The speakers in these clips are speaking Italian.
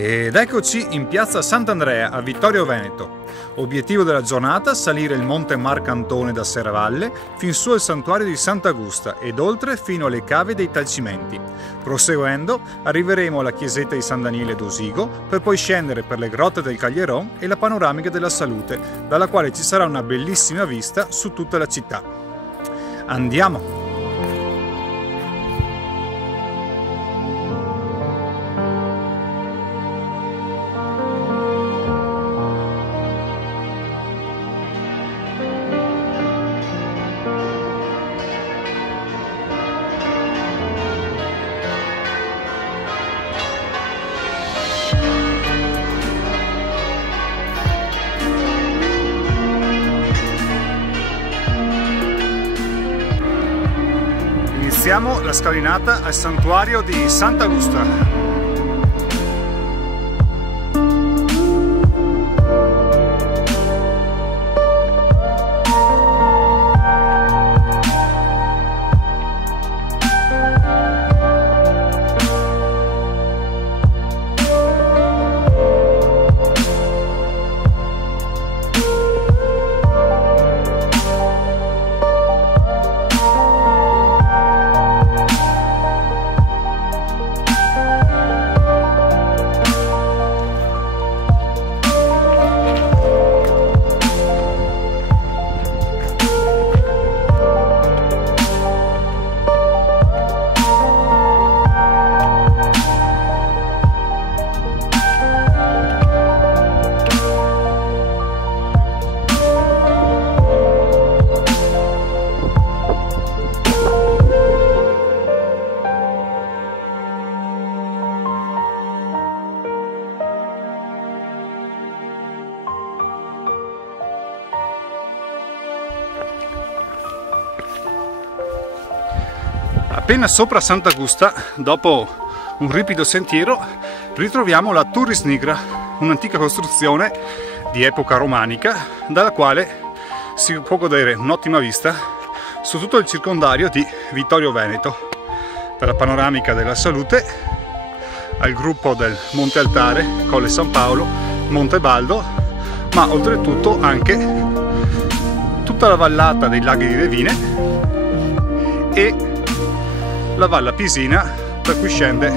Ed eccoci in piazza Sant'Andrea a Vittorio Veneto. Obiettivo della giornata: salire il monte Marcantone da Serravalle fin su al santuario di Sant'Augusta ed oltre fino alle cave dei Talcimenti. Proseguendo arriveremo alla chiesetta di San Daniele d'Osigo per poi scendere per le grotte del Caglieron e la panoramica della Salute, dalla quale ci sarà una bellissima vista su tutta la città. Andiamo! Iniziamo la scalinata al santuario di Sant'Augusta. Appena sopra Sant'Augusta, dopo un ripido sentiero, ritroviamo la Turris Nigra, un'antica costruzione di epoca romanica, dalla quale si può godere un'ottima vista su tutto il circondario di Vittorio Veneto, dalla panoramica della Salute al gruppo del Monte Altare, Colle San Paolo, Monte Baldo, ma oltretutto anche tutta la vallata dei laghi di Revine e la Valla Pisina, da cui scende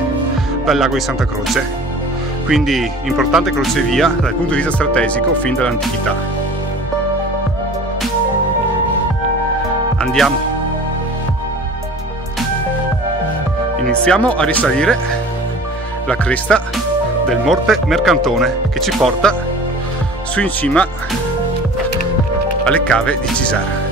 dal lago di Santa Croce, quindi importante crocevia dal punto di vista strategico fin dall'antichità. Andiamo! Iniziamo a risalire la cresta del Monte Marcantone che ci porta su in cima alle cave di Cisara.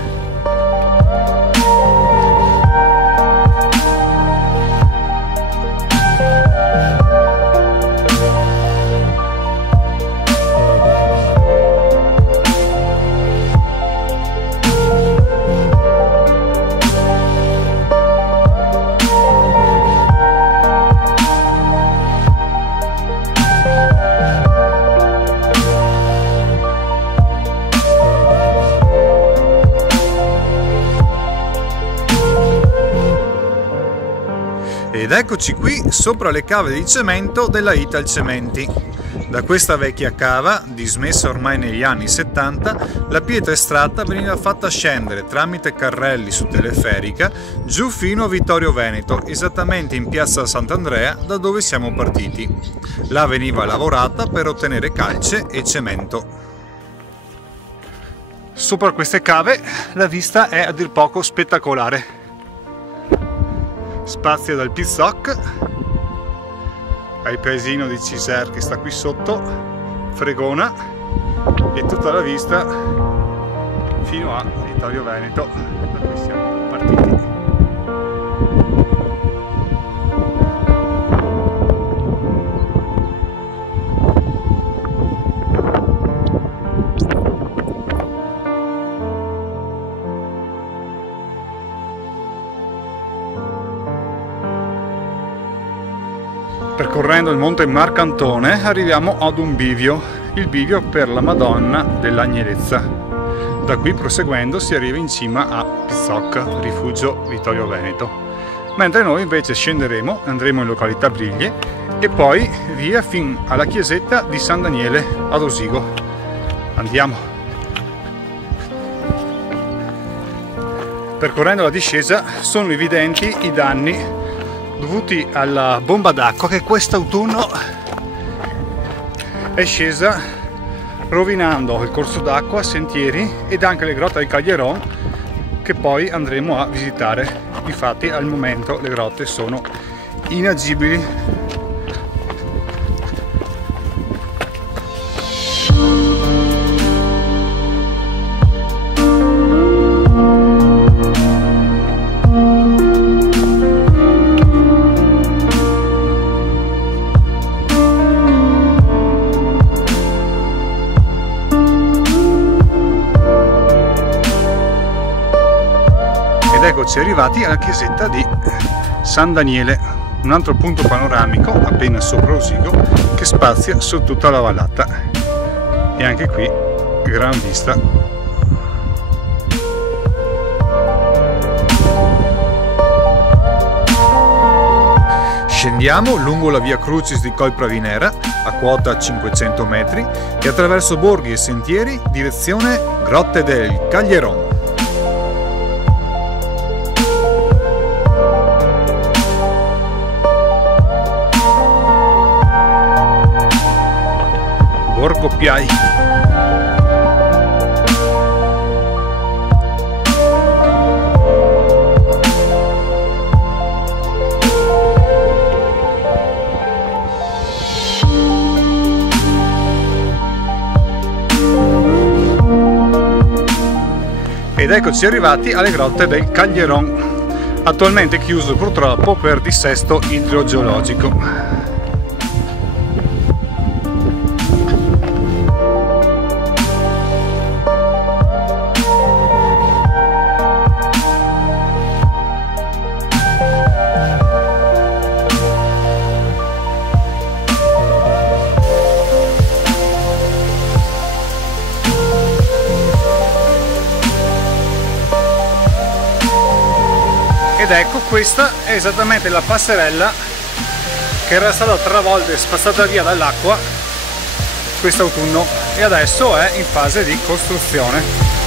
Ed eccoci qui sopra le cave di cemento della Italcementi. Da questa vecchia cava, dismessa ormai negli anni 70, la pietra estratta veniva fatta scendere tramite carrelli su teleferica giù fino a Vittorio Veneto, esattamente in piazza Sant'Andrea da dove siamo partiti. Là veniva lavorata per ottenere calce e cemento. Sopra queste cave la vista è a dir poco spettacolare. Spazia dal Pizzoc al paesino di Ciser che sta qui sotto, Fregona, e tutta la vista fino a Vittorio Veneto, da cui siamo partiti. Percorrendo il monte Marcantone arriviamo ad un bivio, il bivio per la Madonna dell'Agnelezza. Da qui proseguendo si arriva in cima a Pizzoc, rifugio Vittorio Veneto. Mentre noi invece scenderemo, andremo in località Briglie e poi via fin alla chiesetta di San Daniele ad Osigo. Andiamo. Percorrendo la discesa sono evidenti i danni dovuti alla bomba d'acqua che quest'autunno è scesa rovinando il corso d'acqua, sentieri ed anche le grotte del Caglieron che poi andremo a visitare. Infatti al momento le grotte sono inagibili. Ed eccoci arrivati alla chiesetta di San Daniele, un altro punto panoramico appena sopra Osigo che spazia su tutta la vallata. E anche qui gran vista. Scendiamo lungo la via Crucis di Col Pravinera a quota 500 metri e attraverso borghi e sentieri direzione Grotte del Caglieron. Borgo Piai. Ed eccoci arrivati alle grotte del Caglieron, attualmente chiuso purtroppo per dissesto idrogeologico. Ed ecco, questa è esattamente la passerella che era stata travolta e spazzata via dall'acqua quest'autunno e adesso è in fase di costruzione.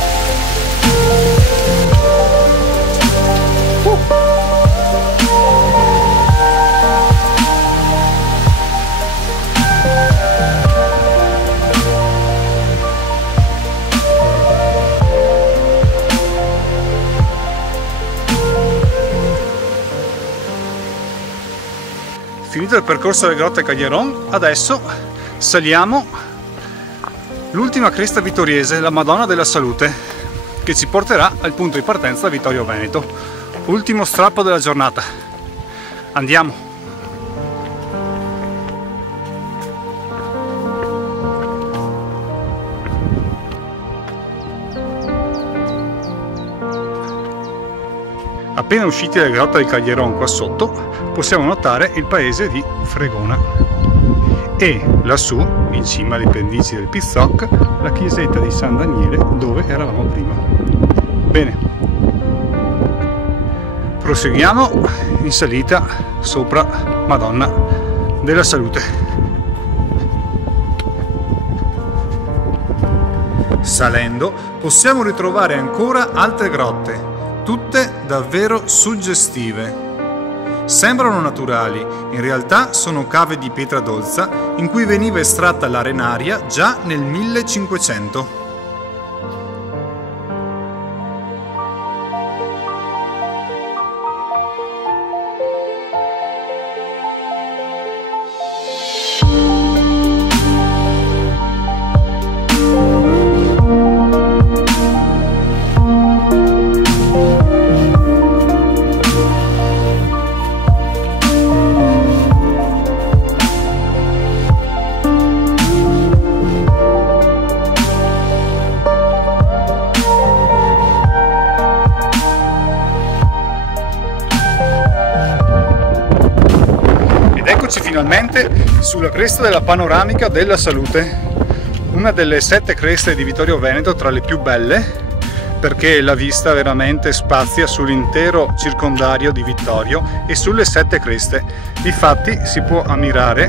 Finito il percorso delle grotte Caglieron, adesso saliamo l'ultima cresta vittoriese, la Madonna della Salute, che ci porterà al punto di partenza da Vittorio Veneto. Ultimo strappo della giornata. Andiamo! Appena usciti dalle grotte del Caglieron qua sotto possiamo notare il paese di Fregona e lassù, in cima alle pendici del Pizzoc, la chiesetta di San Daniele dove eravamo prima. Bene, proseguiamo in salita sopra Madonna della Salute. Salendo possiamo ritrovare ancora altre grotte, tutte davvero suggestive. Sembrano naturali, in realtà sono cave di pietra dolza in cui veniva estratta l'arenaria già nel 1500. Finalmente sulla cresta della panoramica della Salute, una delle 7 creste di Vittorio Veneto tra le più belle, perché la vista veramente spazia sull'intero circondario di Vittorio e sulle 7 creste. Difatti si può ammirare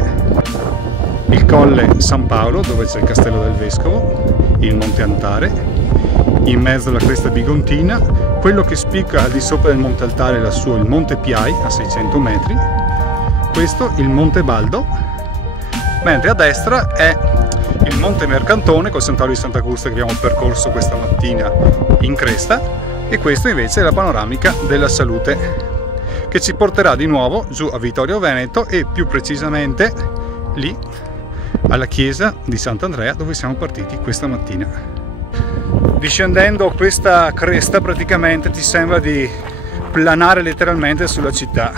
il colle San Paolo, dove c'è il castello del vescovo, il monte Antare, in mezzo alla cresta bigontina, quello che spicca al di sopra del monte Altare lassù il monte Piai a 600 metri, questo il monte Baldo, mentre a destra è il monte Mercantone col santuario di Santa Custa che abbiamo percorso questa mattina in cresta, e questo invece è la panoramica della Salute che ci porterà di nuovo giù a Vittorio Veneto e più precisamente lì alla chiesa di Sant'Andrea dove siamo partiti questa mattina. Discendendo questa cresta praticamente ti sembra di planare letteralmente sulla città,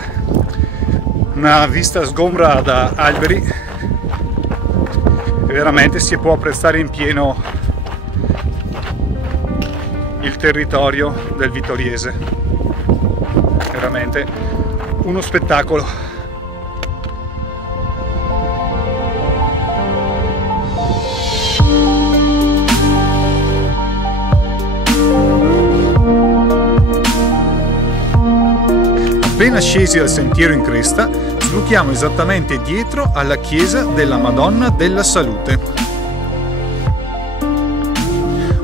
una vista sgombra da alberi e veramente si può apprezzare in pieno il territorio del vittoriese, veramente uno spettacolo. Appena scesi dal sentiero in cresta, sbuchiamo esattamente dietro alla chiesa della Madonna della Salute.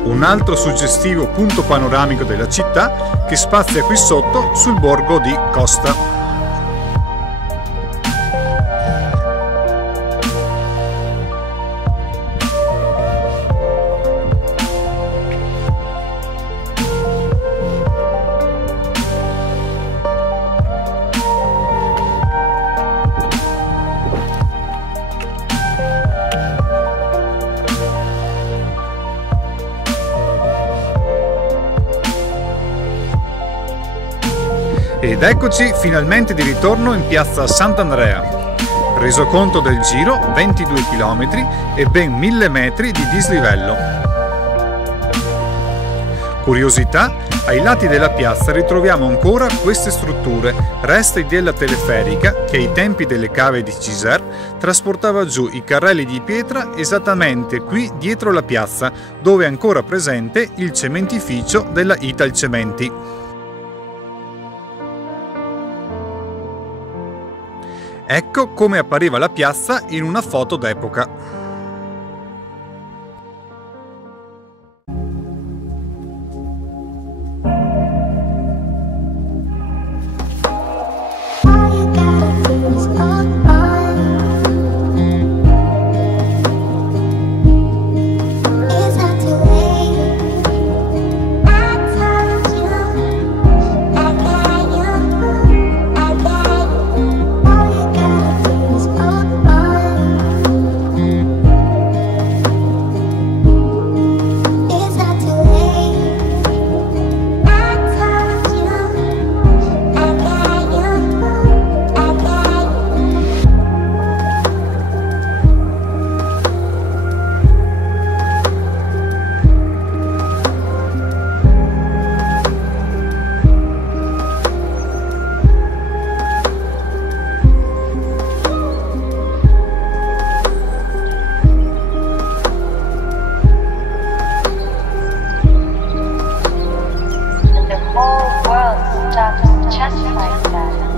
Un altro suggestivo punto panoramico della città che spazia qui sotto sul borgo di Costa. Ed eccoci finalmente di ritorno in piazza Sant'Andrea. Resoconto del giro, 22 km e ben 1000 metri di dislivello. Curiosità, ai lati della piazza ritroviamo ancora queste strutture, resti della teleferica che ai tempi delle cave di Ciser trasportava giù i carrelli di pietra esattamente qui dietro la piazza, dove è ancora presente il cementificio della Italcementi. Ecco come appariva la piazza in una foto d'epoca. Whole world stops just like that.